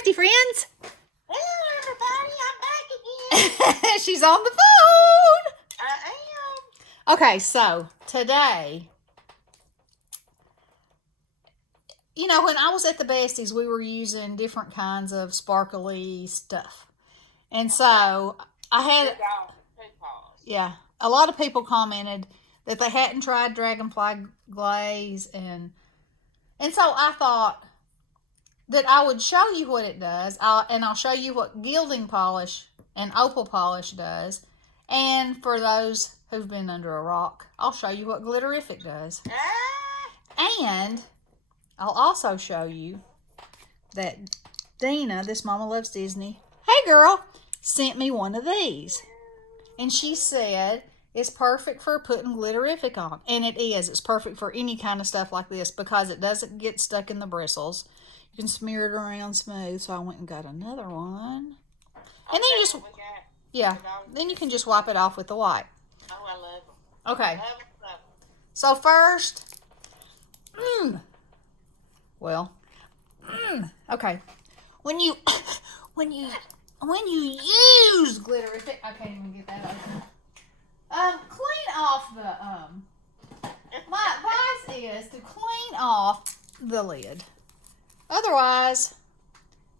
Thrifty friends. Hello, everybody. I'm back again. She's on the phone. I am. Okay, so today, you know, when I was at the Besties, we were using different kinds of sparkly stuff. And so I had, yeah, a lot of people commented that they hadn't tried Dragonfly Glaze. And so I thought that I would show you what it does. I'll show you what gilding polish and opal polish does. And for those who've been under a rock, I'll show you what Glitterific does. And I'll also show you that Dina, this Mama Loves Disney, hey girl, sent me one of these. And she said it's perfect for putting Glitterific on. And it is. It's perfect for any kind of stuff like this because it doesn't get stuck in the bristles. You can smear it around smooth. So I went and got another one. And then you just, yeah, then you can just wipe it off with the wipe. Oh, I love them. Okay. Love them. So first, okay. When you use Glitterific, I can't even get that open. Clean off the my advice is to clean off the lid. Otherwise,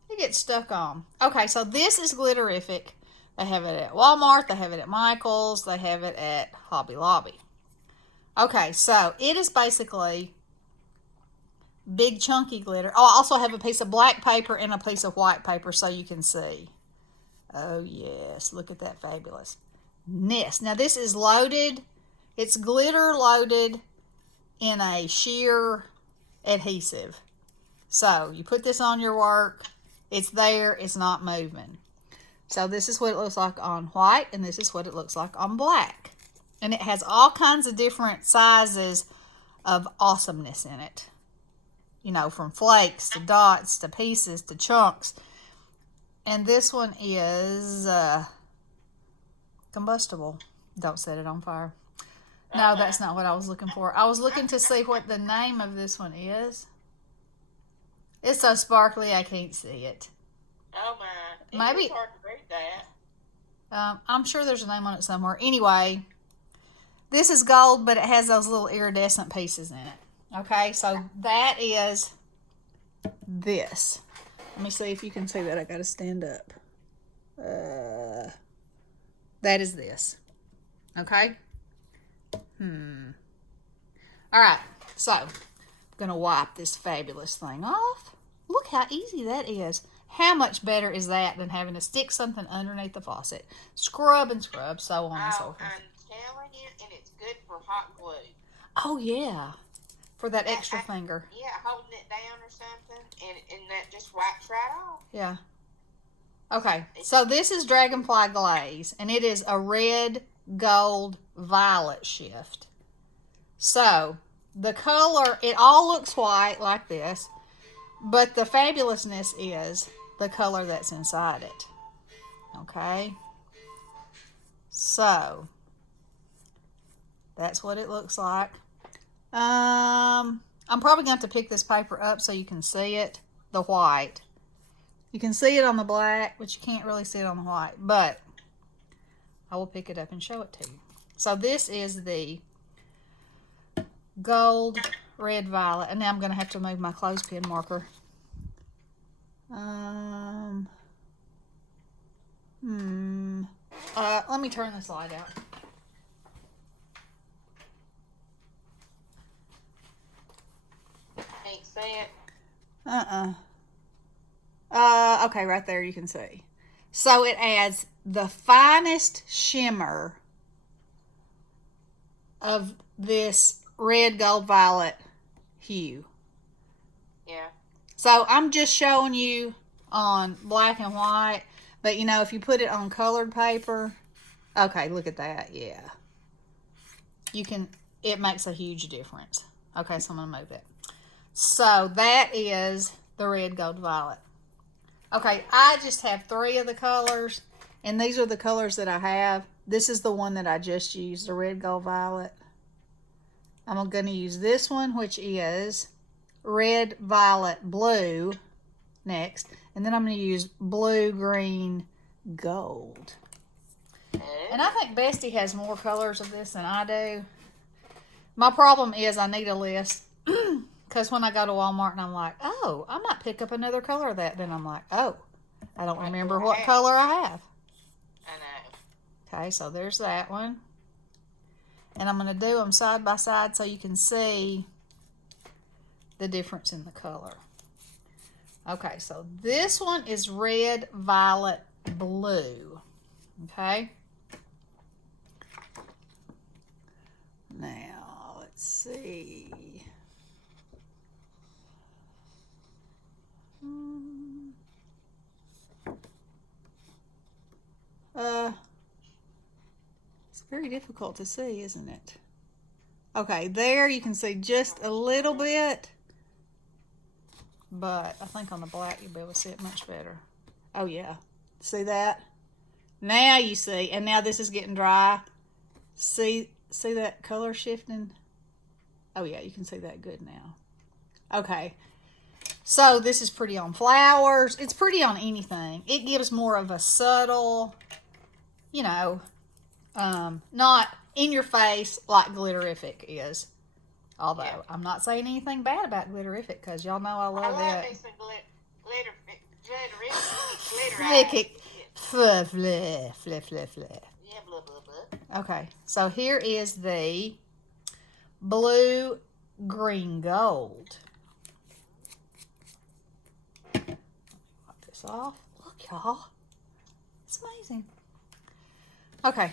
it gets stuck on. Okay, so this is Glitterific. They have it at Walmart. They have it at Michael's. They have it at Hobby Lobby. Okay, so it is basically big chunky glitter. Oh, I also have a piece of black paper and a piece of white paper so you can see. Oh, yes. Look at that fabulousness. Now, this is loaded. It's glitter loaded in a sheer adhesive. So, you put this on your work. It's there. It's not moving. So, this is what it looks like on white, and this is what it looks like on black. And it has all kinds of different sizes of awesomeness in it. You know, from flakes to dots to pieces to chunks. And this one is combustible. Don't set it on fire. No, that's not what I was looking for. I was looking to see what the name of this one is. It's so sparkly I can't see it. Oh, my. Maybe It's hard to read that. I'm sure there's a name on it somewhere. Anyway, this is gold, but it has those little iridescent pieces in it. Okay, so that is this. Let me see if you can see that. I got to stand up. That is this. Okay? All right, so I'm going to wipe this fabulous thing off. Look how easy that is. How much better is that than having to stick something underneath the faucet? Scrub and scrub, so on and so forth. I'm telling you, and it's good for hot glue. Oh, yeah. For that extra finger. Yeah, holding it down or something, and that just wipes right off. Yeah. Okay, so this is Dragonfly Glaze, and it is a red, gold, violet shift. So, the color, it all looks white like this, but the fabulousness is the color that's inside it. Okay? So, that's what it looks like. I'm probably going to have to pick this paper up so you can see it, the white. You can see it on the black, but you can't really see it on the white. But I will pick it up and show it to you. So this is the gold, red, violet. And now I'm going to have to move my clothespin marker. Let me turn this light out. Can't see it. Okay, right there you can see. So it adds the finest shimmer of this red, gold, violet hue. Yeah. So I'm just showing you on black and white, but you know, if you put it on colored paper, okay, look at that, yeah. You can, it makes a huge difference. Okay, so I'm going to move it. So that is the red, gold, violet. Okay, I just have 3 of the colors, and these are the colors that I have. This is the one that I just used, the red, gold, violet. I'm going to use this one, which is red, violet, blue. next. And then I'm going to use blue, green, gold. And I think Bestie has more colors of this than I do. My problem is I need a list. Because when I go to Walmart and I'm like, oh, I might pick up another color of that. Then I'm like, oh, I don't remember what color I have. I know. Okay, so there's that one. And I'm going to do them side by side so you can see the difference in the color. Okay, so this one is red, violet, blue. Okay. Now, let's see. It's very difficult to see, isn't it? Okay, there you can see just a little bit, but I think on the black you'll be able to see it much better. Oh yeah, see that? Now you see, and now this is getting dry. See that color shifting? Oh yeah, you can see that good now. Okay, so this is pretty on flowers. It's pretty on anything. It gives more of a subtle, you know, not in your face like Glitterific is. Although, yeah. I'm not saying anything bad about Glitterific because y'all know I love it. I love me some Glitterific. Flick. Yeah, blah, blah, blah. Okay, so here is the blue, green, gold. Wipe this off. Look, y'all. It's amazing. Okay,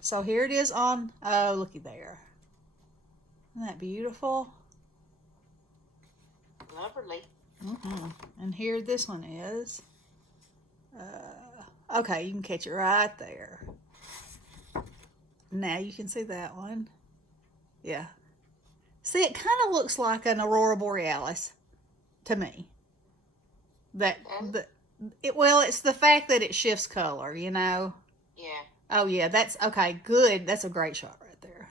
so here it is on, oh, looky there. Isn't that beautiful? Lovely. And here this one is. Okay, you can catch it right there. Now you can see that one. Yeah. See, it kind of looks like an Aurora Borealis to me. Well, it's the fact that it shifts color, you know? Yeah. Oh, yeah, that's, okay, good. That's a great shot right there.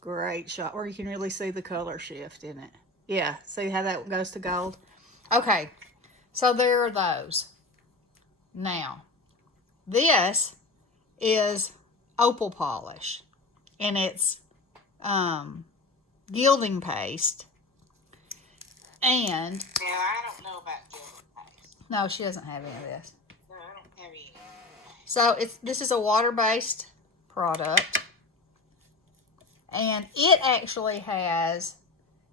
Great shot, where you can really see the color shift in it. Yeah, see how that goes to gold? Okay, so there are those. Now, this is opal polish, and it's gilding paste. And now I don't know about gilding paste. No, she doesn't have any of this. No, I don't have any. So this is a water-based product, and it actually has.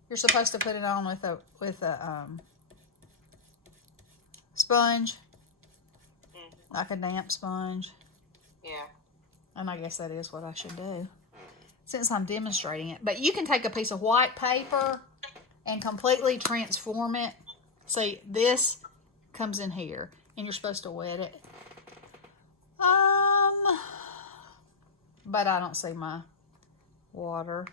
You're supposed to put it on with a sponge, like a damp sponge. Yeah. And I guess that is what I should do, since I'm demonstrating it. But you can take a piece of white paper and completely transform it. See, this comes in here, and you're supposed to wet it. But I don't see my water.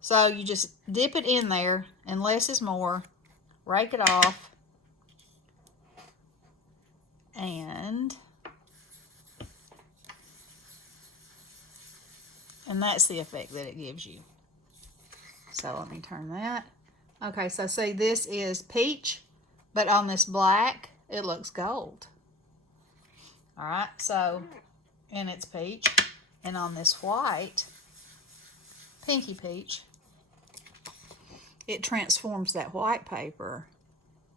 So you just dip it in there, and less is more. Rake it off. And that's the effect that it gives you. So let me turn that. Okay, so see, this is peach, but on this black, it looks gold. All right, so, and it's peach. And on this white, pinky peach, it transforms that white paper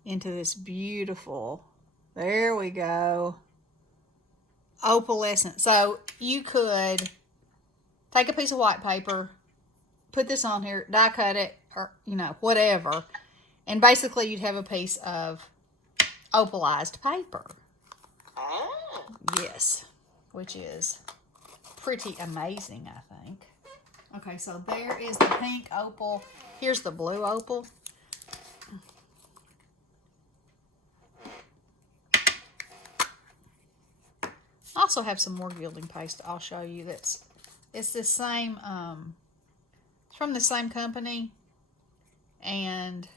into this beautiful, there we go, opalescent. So you could take a piece of white paper, put this on here, die cut it, or, you know, whatever. And basically you'd have a piece of opalized paper. Oh. Yes, which is pretty amazing, I think. Okay, so there is the pink opal. Here's the blue opal. I also have some more gilding paste I'll show you. It's the same, it's from the same company, and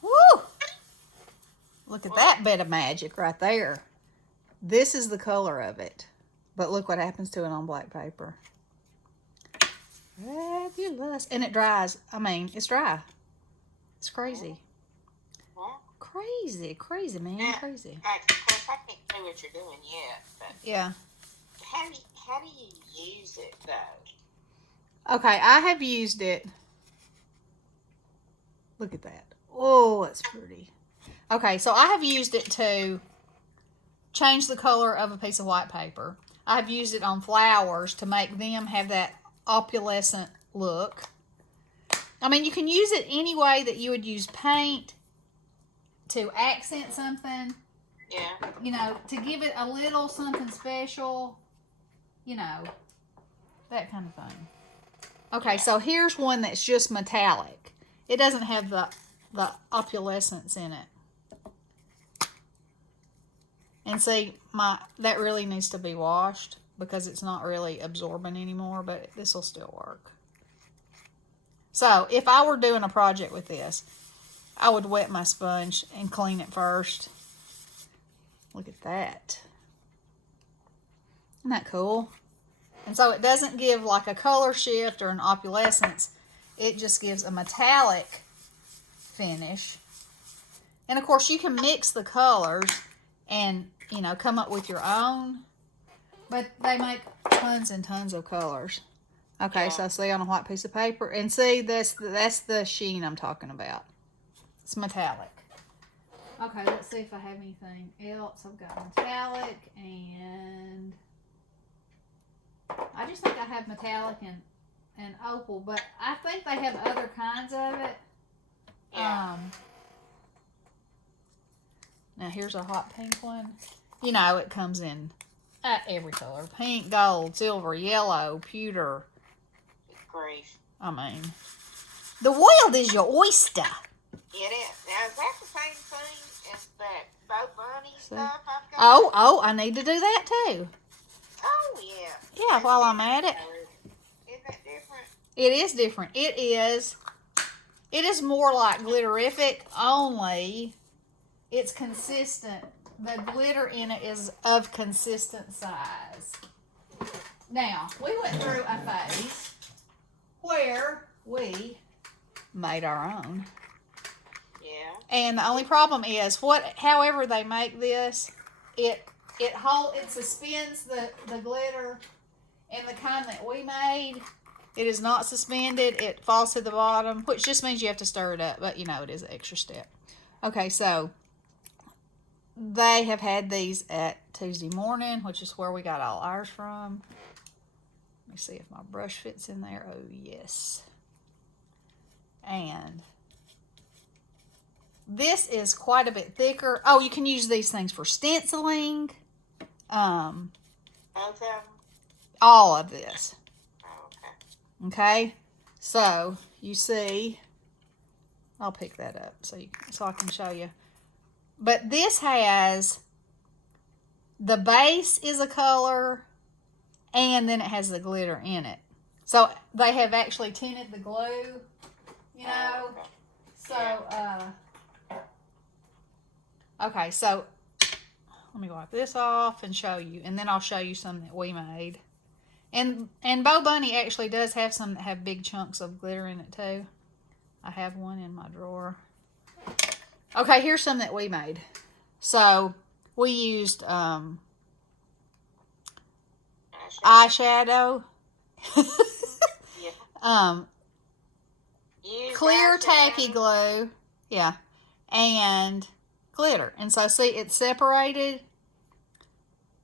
woo! Look at that bit of magic right there. This is the color of it, but look what happens to it on black paper. Fabulous. And it dries. I mean, it's dry. It's crazy. Well, Crazy, man. now, Crazy. of course, I can't see what you're doing yet, but Yeah. how do you use it, though? Okay, I have used it. Look at that. Oh, it's pretty. Okay, so I have used it to change the color of a piece of white paper. I have used it on flowers to make them have that opalescent look. I mean, you can use it any way that you would use paint to accent something. Yeah. You know, to give it a little something special. You know, that kind of thing. Okay, so here's one that's just metallic. It doesn't have the opalescence in it. And see, that really needs to be washed because it's not really absorbent anymore, but this will still work. So, if I were doing a project with this, I would wet my sponge and clean it first. Look at that. Isn't that cool? And so it doesn't give like a color shift or an opalescence. It just gives a metallic finish. And of course you can mix the colors and, you know, come up with your own. But they make tons and tons of colors. Okay, so see on a white piece of paper. And see, that's the sheen I'm talking about. It's metallic. Okay, let's see if I have anything else. I've got metallic and I just think I have metallic and opal, but I think they have other kinds of it. Yeah. Now here's a hot pink one. You know, it comes in every color. Pink, gold, silver, yellow, pewter. Grief. I mean, the world is your oyster. It is. Now, is that the same thing as that Bo Bunny stuff I've got? Oh, I need to do that too. Oh, yeah. Yeah, while I'm at it. Isn't that different? It is different. It is more like glitterific, only it's consistent. The glitter in it is of consistent size. Now, we went through a phase where we made our own. Yeah. And the only problem is, however they make this, it suspends the glitter, and the kind that we made, it is not suspended. It falls to the bottom, which just means you have to stir it up, but you know, it is an extra step. Okay, so they have had these at Tuesday Morning, which is where we got all ours from. Let me see if my brush fits in there. Oh, yes. And this is quite a bit thicker. Oh, you can use these things for stenciling. Both of them? All of this. Oh, okay. Okay? So, you see, I'll pick that up so I can show you. But this has, the base is a color, and then it has the glitter in it. So, they have actually tinted the glue, you know. Okay. So, okay, so let me wipe this off and show you, and then I'll show you some that we made. And Bo Bunny actually does have some that have big chunks of glitter in it too. I have one in my drawer. Okay, here's some that we made. So we used eyeshadow. Yeah. Clear tacky glue. Yeah. And glitter. And so see, it's separated,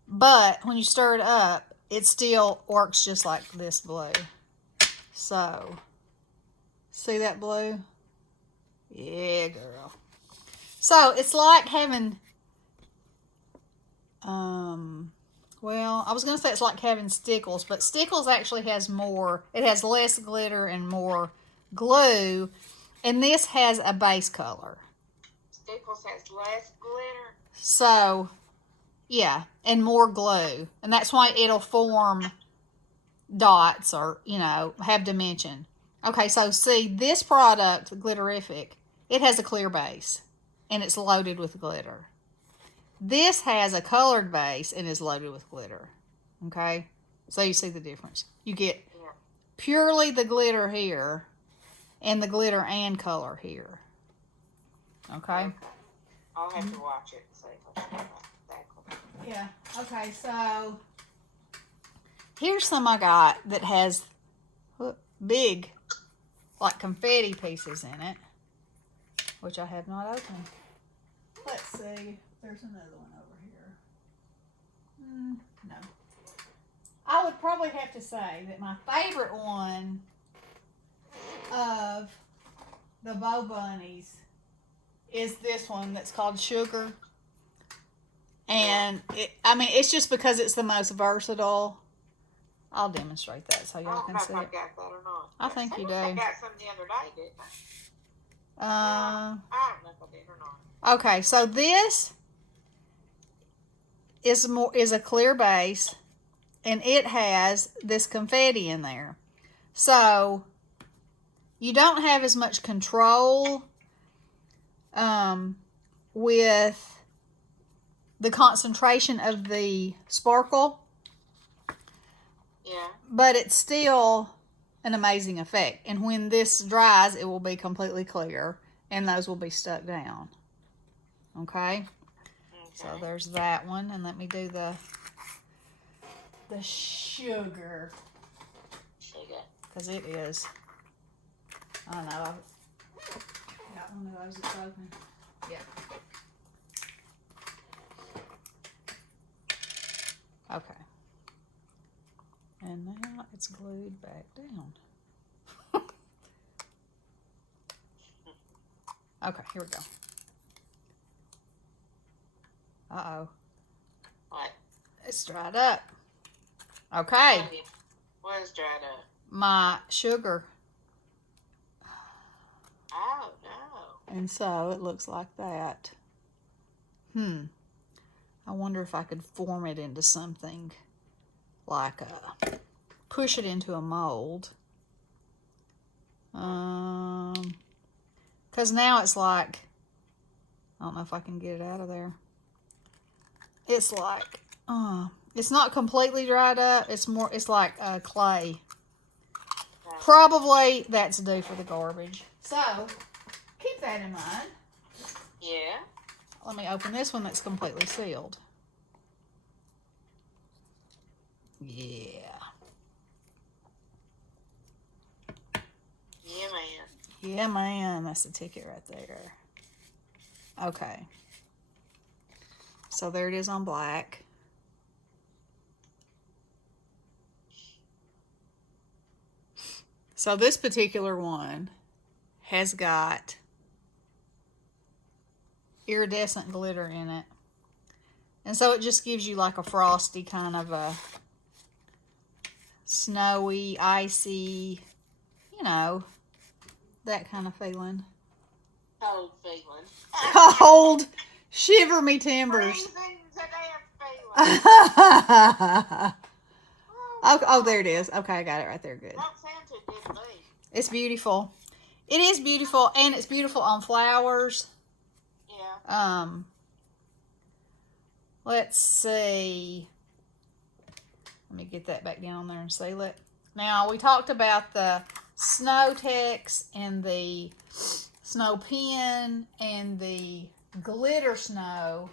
but when you stir it up, it still works just like this blue. So, see that blue? Yeah, girl. So, it's like having, well, I was going to say it's like having Stickles, but Stickles actually has more, it has less glitter and more glue, and this has a base color. Stickles has less glitter. So, yeah, and more glue. And that's why it'll form dots or, you know, have dimension. Okay, so see, this product, Glitterific, it has a clear base, and it's loaded with glitter. This has a colored base and is loaded with glitter. Okay? So you see the difference. You get purely the glitter here and the glitter and color here. Okay? I'll have to watch it and see what's exactly. Yeah. Okay, so here's some I got that has big, like confetti pieces in it, which I have not opened. Let's see. There's another one over here. No. I would probably have to say that my favorite one of the Bow Bunnies is this one that's called Sugar. And it's just because it's the most versatile. I'll demonstrate that so y'all can see it. I don't know if I got that or not. I think you do. I got some the other day, didn't I? I don't know if I did or not. Okay, so this is a clear base, and it has this confetti in there. So you don't have as much control with the concentration of the sparkle. Yeah. But it's still an amazing effect. And when this dries, it will be completely clear, and those will be stuck down. Okay? So there's that one, and let me do the sugar. Sugar. Because it is. I don't know. I've got one of those that's open. Yeah. Okay. And now it's glued back down. Okay, here we go. Uh-oh. What? It's dried up. Okay. What is dried up? My sugar. Oh, no. And so it looks like that. I wonder if I could form it into something like push it into a mold. Because now it's like, I don't know if I can get it out of there. It's like, it's not completely dried up. It's like clay. Probably that's due for the garbage. So, keep that in mind. Yeah. Let me open this one that's completely sealed. Yeah. Yeah, man. Yeah, man. That's the ticket right there. Okay. So there it is on black. So this particular one has got iridescent glitter in it. And so it just gives you like a frosty kind of a snowy, icy, that kind of feeling. Cold feeling. Cold. Shiver me timbers. Freezing to death feeling. Oh, there it is. Okay, I got it right there. Good. Don't sound too good to me. It's beautiful. It is beautiful, and it's beautiful on flowers. Yeah. Let's see. Let me get that back down there and seal it. Now, we talked about the snow text and the snow pin and the glitter snow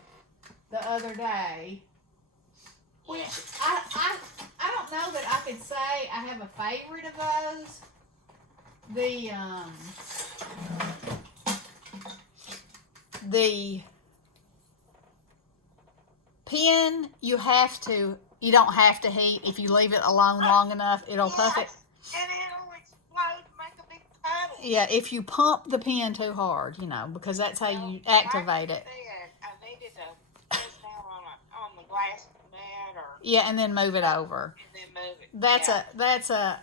the other day. Which I don't know that I could say I have a favorite of those. The pin, you don't have to heat. If you leave it alone long enough, it'll puff it. And it'll explode, make a big puddle. Yeah, if you pump the pin too hard, because that's how you activate it. I needed to press down on the glass mat Yeah, and then move it over. And then move it. That's a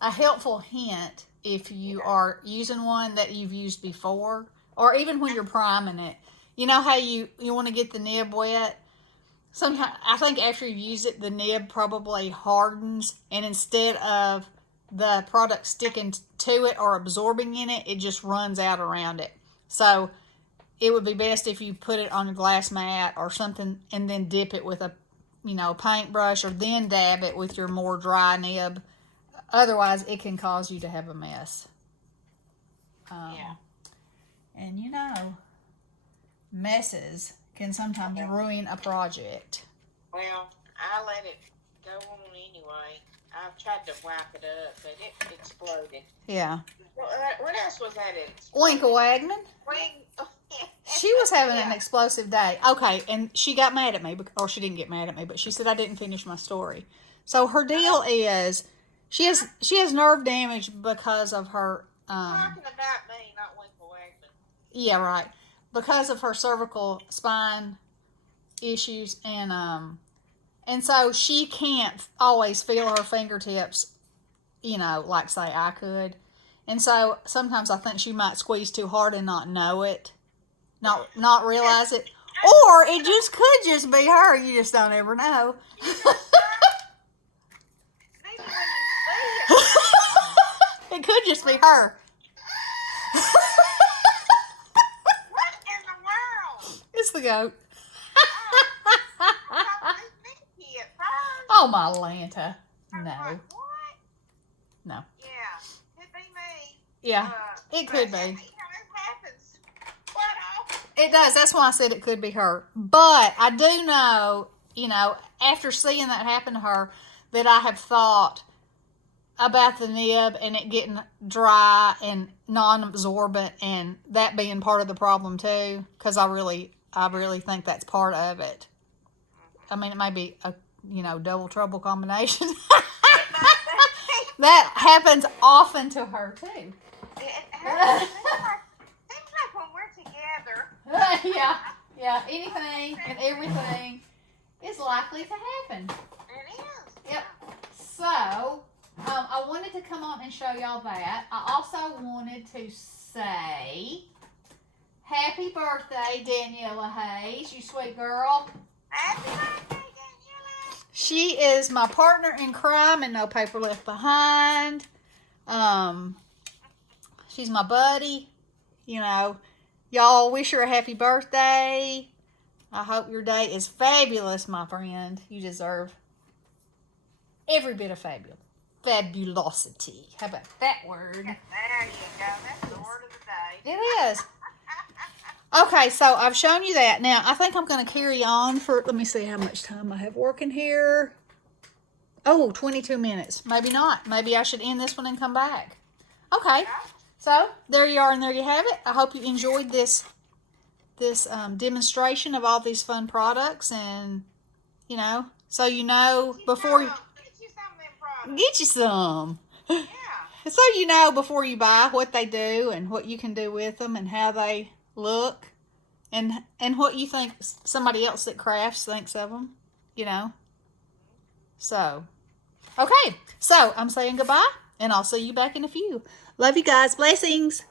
helpful hint if you are using one that you've used before, or even when you're priming it. You know how you want to get the nib wet? Sometimes I think after you use it, the nib probably hardens, and instead of the product sticking to it or absorbing in it, it just runs out around it. So it would be best if you put it on a glass mat or something, and then dip it with a paintbrush, or then dab it with your more dry nib Otherwise, it can cause you to have a mess. Yeah. And you know, messes can sometimes ruin a project. Well, I let it go on anyway. I tried to wipe it up, but it exploded. Yeah. What else was that? Winkle Wagman. She was having an Yeah. explosive day. Okay, and she got mad at me, or she didn't get mad at me, but she said I didn't finish my story. So her deal is she has nerve damage because of her. Talking about me, not Winkle Wagman. Yeah, right. Because of her cervical spine issues, and so she can't always feel her fingertips, you know, like say I could. And so sometimes I think she might squeeze too hard and not know it, not realize it, or it just could just be her. You just don't ever know. Maybe when you see it. It could just be her. What in the world? It's the goat. Oh, Oh my Lanta. No. what? No. Yeah, could be me. Yeah, it could be. You know, it happens quite often. It does. That's why I said it could be her. But I do know, you know, after seeing that happen to her, that I have thought about the nib and it getting dry and non-absorbent, and that being part of the problem too, because I really think that's part of it. I mean, it may be a, you know, double trouble combination. That happens often to her too. It happens. Seems like when we're together. Yeah. Anything and everything is likely to happen. It is. Yep. So, I wanted to come on and show y'all that. I also wanted to say happy birthday, Daniela Hayes, you sweet girl. Happy birthday, Daniela. She is my partner in crime and No Paper Left Behind. She's my buddy. You know, y'all wish her a happy birthday. I hope your day is fabulous, my friend. You deserve every bit of fabulosity. How about that word? There you go. That's the word of the day. It is. Okay, so I've shown you that. Now, I think I'm going to carry on for, let me see how much time I have working here. Oh, 22 minutes. Maybe not. Maybe I should end this one and come back. Okay, so there you are and there you have it. I hope you enjoyed this demonstration of all these fun products, and, you know, so you know before you... Get you some of them products. Get you some. Yeah. So you know before you buy what they do and what you can do with them and how they look and what you think somebody else that crafts thinks of them, you know. So, okay. So I'm saying goodbye, and I'll see you back in a few. Love you guys. Blessings.